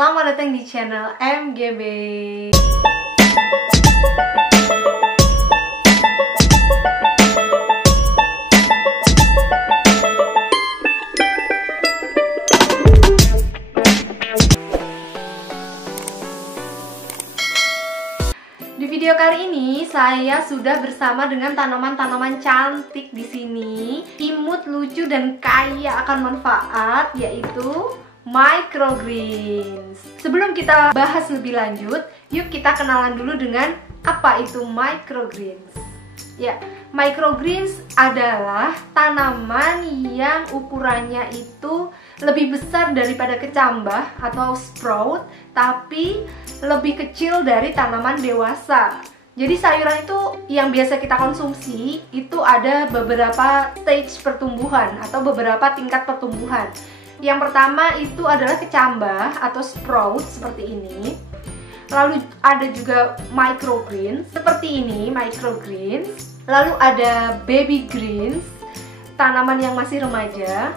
Selamat datang di channel MGB. Di video kali ini saya sudah bersama dengan tanaman-tanaman cantik di sini, imut, lucu dan kaya akan manfaat, yaitu microgreens. Sebelum kita bahas lebih lanjut, yuk kita kenalan dulu dengan apa itu microgreens. Ya, microgreens adalah tanaman yang ukurannya itu lebih besar daripada kecambah atau sprout, tapi lebih kecil dari tanaman dewasa. Jadi sayuran itu yang biasa kita konsumsi itu ada beberapa stage pertumbuhan atau beberapa tingkat pertumbuhan. Yang pertama itu adalah kecambah atau sprout seperti ini. Lalu ada juga microgreens seperti ini, microgreens. Lalu ada baby greens, tanaman yang masih remaja.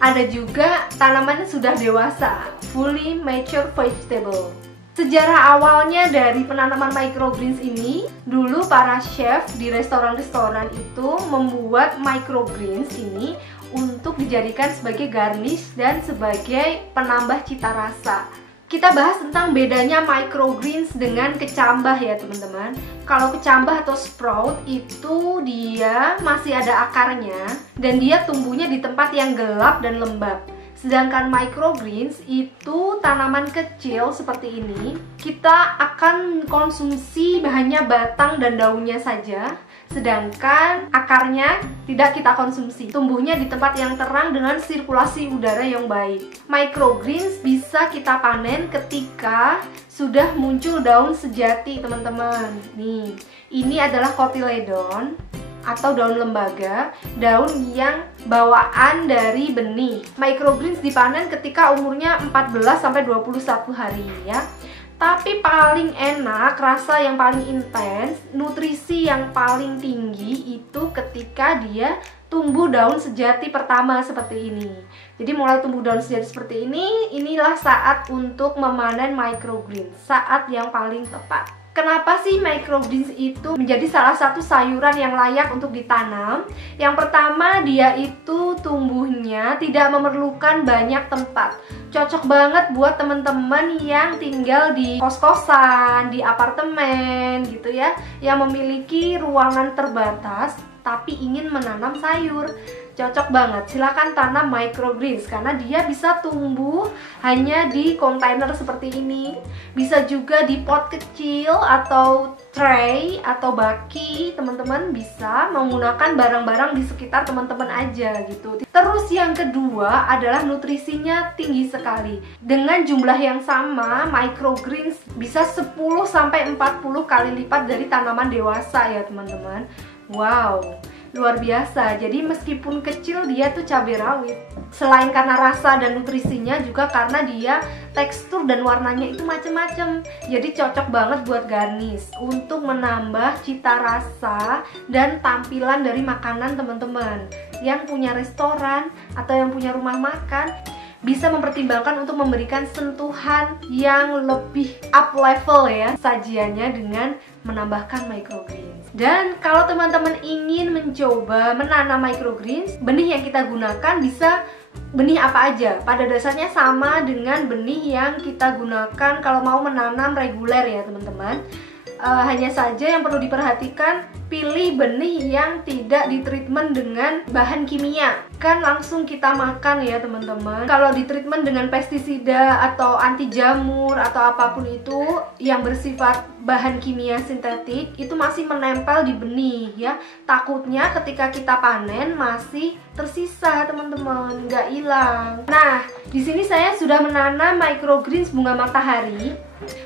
Ada juga tanaman yang sudah dewasa, fully mature vegetable. Sejarah awalnya dari penanaman microgreens ini, dulu para chef di restoran-restoran itu membuat microgreens ini untuk dijadikan sebagai garnish dan sebagai penambah cita rasa. Kita bahas tentang bedanya microgreens dengan kecambah ya teman-teman. Kalau kecambah atau sprout itu dia masih ada akarnya dan dia tumbuhnya di tempat yang gelap dan lembab. Sedangkan microgreens itu tanaman kecil seperti ini. Kita akan konsumsi hanya batang dan daunnya saja. Sedangkan akarnya tidak kita konsumsi. Tumbuhnya di tempat yang terang dengan sirkulasi udara yang baik. Microgreens bisa kita panen ketika sudah muncul daun sejati, teman-teman. Nih, ini adalah cotyledon atau daun lembaga, daun yang bawaan dari benih. Microgreens dipanen ketika umurnya 14-21 hari ya. Tapi paling enak, rasa yang paling intens, nutrisi yang paling tinggi itu ketika dia tumbuh daun sejati pertama seperti ini. Jadi mulai tumbuh daun sejati seperti ini, inilah saat untuk memanen microgreens, saat yang paling tepat. Kenapa sih microgreens itu menjadi salah satu sayuran yang layak untuk ditanam? Yang pertama, dia itu tumbuhnya tidak memerlukan banyak tempat. Cocok banget buat teman-teman yang tinggal di kos-kosan, di apartemen gitu ya, yang memiliki ruangan terbatas tapi ingin menanam sayur. Cocok banget, silakan tanam microgreens karena dia bisa tumbuh hanya di kontainer seperti ini. Bisa juga di pot kecil atau tray atau baki, teman-teman bisa menggunakan barang-barang di sekitar teman-teman aja gitu. Terus yang kedua adalah nutrisinya tinggi sekali. Dengan jumlah yang sama, microgreens bisa 10-40 kali lipat dari tanaman dewasa ya teman-teman. Wow, luar biasa. Jadi meskipun kecil dia tuh cabai rawit. Selain karena rasa dan nutrisinya, juga karena dia tekstur dan warnanya itu macem-macem. Jadi cocok banget buat garnish untuk menambah cita rasa dan tampilan dari makanan teman-teman. Yang punya restoran atau yang punya rumah makan bisa mempertimbangkan untuk memberikan sentuhan yang lebih up level ya sajiannya dengan menambahkan microgreens. Dan kalau teman-teman ingin mencoba menanam microgreens, benih yang kita gunakan bisa benih apa aja. Pada dasarnya sama dengan benih yang kita gunakan kalau mau menanam reguler ya teman-teman. Hanya saja yang perlu diperhatikan, pilih benih yang tidak ditreatment dengan bahan kimia. Kan langsung kita makan ya teman-teman. Kalau ditreatment dengan pestisida atau anti jamur atau apapun itu yang bersifat bahan kimia sintetik, itu masih menempel di benih ya. Takutnya ketika kita panen masih tersisa teman-teman, nggak hilang. Nah, di sini saya sudah menanam microgreens bunga matahari.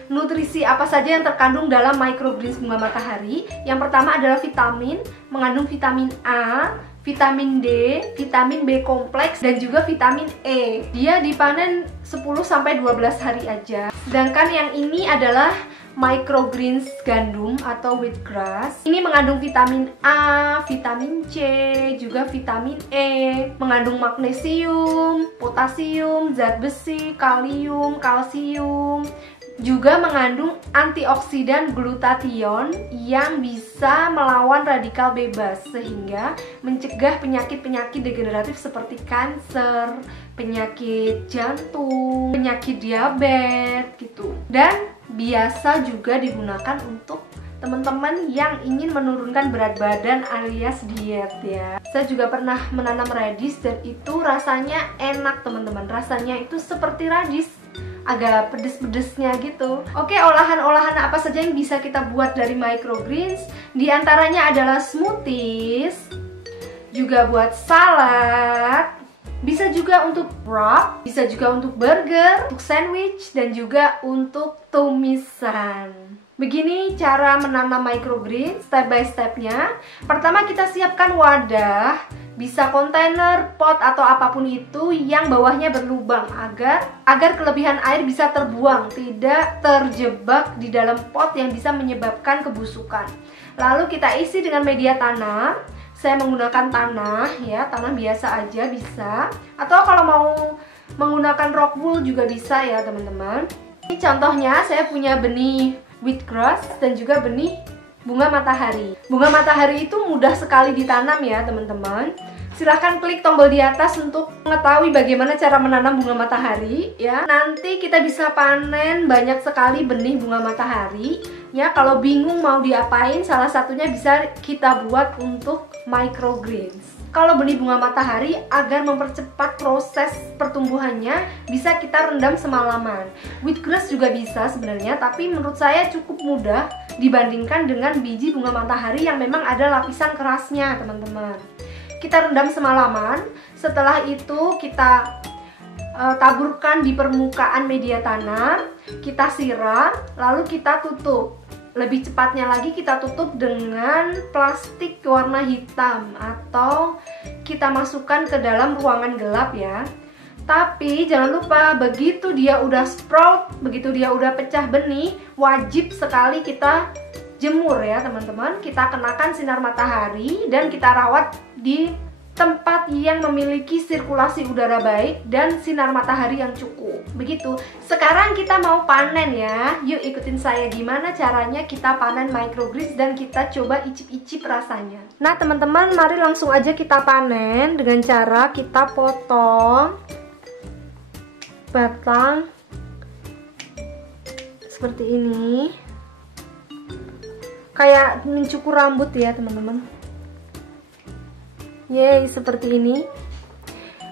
Nutrisi apa saja yang terkandung dalam microgreens bunga matahari? Yang pertama adalah vitamin, mengandung vitamin A, vitamin D, vitamin B kompleks dan juga vitamin E. Dia dipanen 10-12 hari aja. Sedangkan yang ini adalah microgreens gandum atau wheatgrass. Ini mengandung vitamin A, vitamin C, juga vitamin E, mengandung magnesium, potasium, zat besi, kalium, kalsium, juga mengandung antioksidan glutathione yang bisa melawan radikal bebas sehingga mencegah penyakit-penyakit degeneratif seperti kanser, penyakit jantung, penyakit diabetes gitu. Dan biasa juga digunakan untuk teman-teman yang ingin menurunkan berat badan alias diet ya. Saya juga pernah menanam radish dan itu rasanya enak teman-teman. Rasanya itu seperti radish, agak pedes-pedesnya gitu. Oke, olahan-olahan apa saja yang bisa kita buat dari microgreens? Di antaranya adalah smoothies, juga buat salad, bisa juga untuk wrap, bisa juga untuk burger, untuk sandwich, dan juga untuk tumisan. Begini cara menanam microgreens step by stepnya. Pertama kita siapkan wadah, bisa kontainer, pot atau apapun itu yang bawahnya berlubang agar kelebihan air bisa terbuang, tidak terjebak di dalam pot yang bisa menyebabkan kebusukan. Lalu kita isi dengan media tanam. Saya menggunakan tanah ya, tanah biasa aja bisa. Atau kalau mau menggunakan rock wool juga bisa ya teman-teman. Ini contohnya saya punya benih wheatgrass dan juga benih bunga matahari. Bunga matahari itu mudah sekali ditanam ya teman-teman. Silahkan klik tombol di atas untuk mengetahui bagaimana cara menanam bunga matahari ya. Nanti kita bisa panen banyak sekali benih bunga matahari ya. Kalau bingung mau diapain, salah satunya bisa kita buat untuk microgreens. Kalau benih bunga matahari, agar mempercepat proses pertumbuhannya, bisa kita rendam semalaman. Wheatgrass juga bisa sebenarnya, tapi menurut saya cukup mudah dibandingkan dengan biji bunga matahari yang memang ada lapisan kerasnya teman-teman. Kita rendam semalaman, setelah itu kita taburkan di permukaan media tanam, kita siram, lalu kita tutup. Lebih cepatnya lagi kita tutup dengan plastik warna hitam atau kita masukkan ke dalam ruangan gelap ya. Tapi jangan lupa begitu dia udah sprout, begitu dia udah pecah benih, wajib sekali kita jemur ya teman-teman. Kita kenakan sinar matahari dan kita rawat di tempat yang memiliki sirkulasi udara baik dan sinar matahari yang cukup. Begitu. Sekarang kita mau panen ya. Yuk ikutin saya gimana caranya kita panen microgreens dan kita coba icip-icip rasanya. Nah teman-teman, mari langsung aja kita panen dengan cara kita potong batang seperti ini. Kayak mencukur rambut ya teman-teman. Yeay, seperti ini.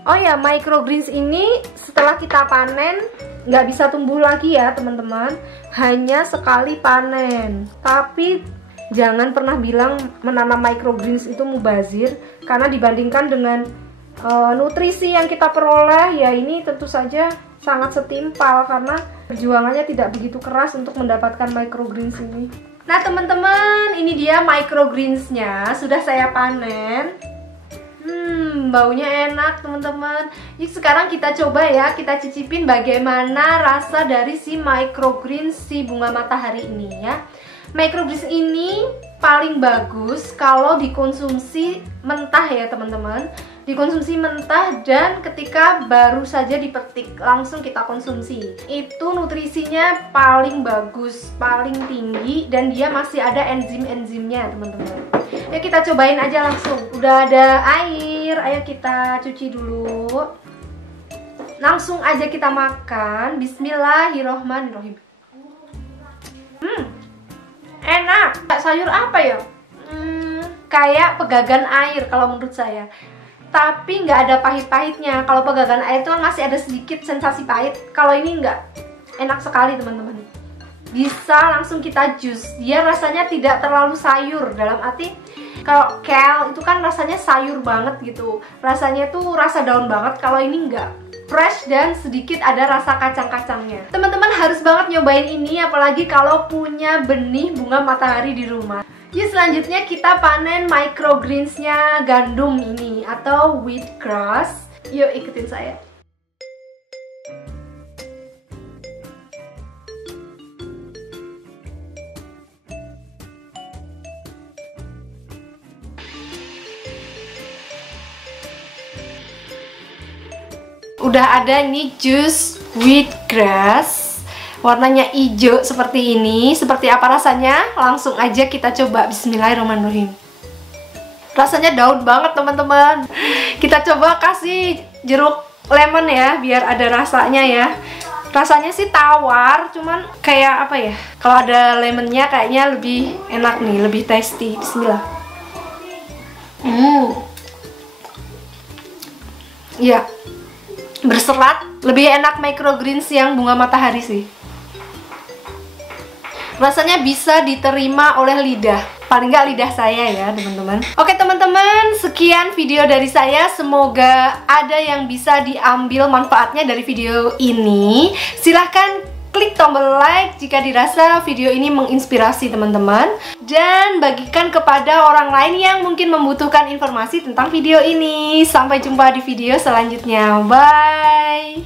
Oh ya, microgreens ini setelah kita panen nggak bisa tumbuh lagi ya teman-teman. Hanya sekali panen. Tapi jangan pernah bilang menanam microgreens itu mubazir, karena dibandingkan dengan nutrisi yang kita peroleh, ya ini tentu saja sangat setimpal karena perjuangannya tidak begitu keras untuk mendapatkan microgreens ini. Nah teman-teman, ini dia microgreensnya, sudah saya panen. Baunya enak teman-teman. Yuk sekarang kita coba ya, kita cicipin bagaimana rasa dari si microgreens, si bunga matahari ini ya. Microgreens ini paling bagus kalau dikonsumsi mentah ya teman-teman. Dikonsumsi mentah dan ketika baru saja dipetik langsung kita konsumsi. Itu nutrisinya paling bagus, paling tinggi, dan dia masih ada enzim-enzimnya teman-teman. Ya kita cobain aja langsung. Udah ada air, ayo kita cuci dulu. Langsung aja kita makan. Bismillahirrohmanirrohim. Enak. Sayur apa ya? Kayak pegagan air kalau menurut saya. Tapi nggak ada pahit-pahitnya. Kalau pegagan air itu kan masih ada sedikit sensasi pahit. Kalau ini nggak. Enak sekali teman-teman. Bisa langsung kita jus. Dia rasanya tidak terlalu sayur. Dalam arti kalau kale itu kan rasanya sayur banget gitu. Rasanya tuh rasa daun banget. Kalau ini nggak. Fresh dan sedikit ada rasa kacang-kacangnya. Teman-teman harus banget nyobain ini, apalagi kalau punya benih bunga matahari di rumah. Yuk selanjutnya kita panen microgreensnya gandum ini atau wheatgrass. Yuk ikutin saya. udah ada ini jus wheatgrass, warnanya hijau seperti ini. Seperti apa rasanya? Langsung aja kita coba. Bismillahirrahmanirrahim. Rasanya daun banget teman-teman. Kita coba kasih jeruk lemon ya, biar ada rasanya ya. Rasanya sih tawar, cuman kayak apa ya, kalau ada lemonnya kayaknya lebih enak nih, lebih tasty. Bismillah. Iya, berserat, lebih enak microgreens yang bunga matahari sih. Rasanya bisa diterima oleh lidah, paling nggak lidah saya ya teman-teman. Oke teman-teman, sekian video dari saya. Semoga ada yang bisa diambil manfaatnya dari video ini. Silahkan klik tombol like jika dirasa video ini menginspirasi teman-teman, dan bagikan kepada orang lain yang mungkin membutuhkan informasi tentang video ini. Sampai jumpa di video selanjutnya. Bye.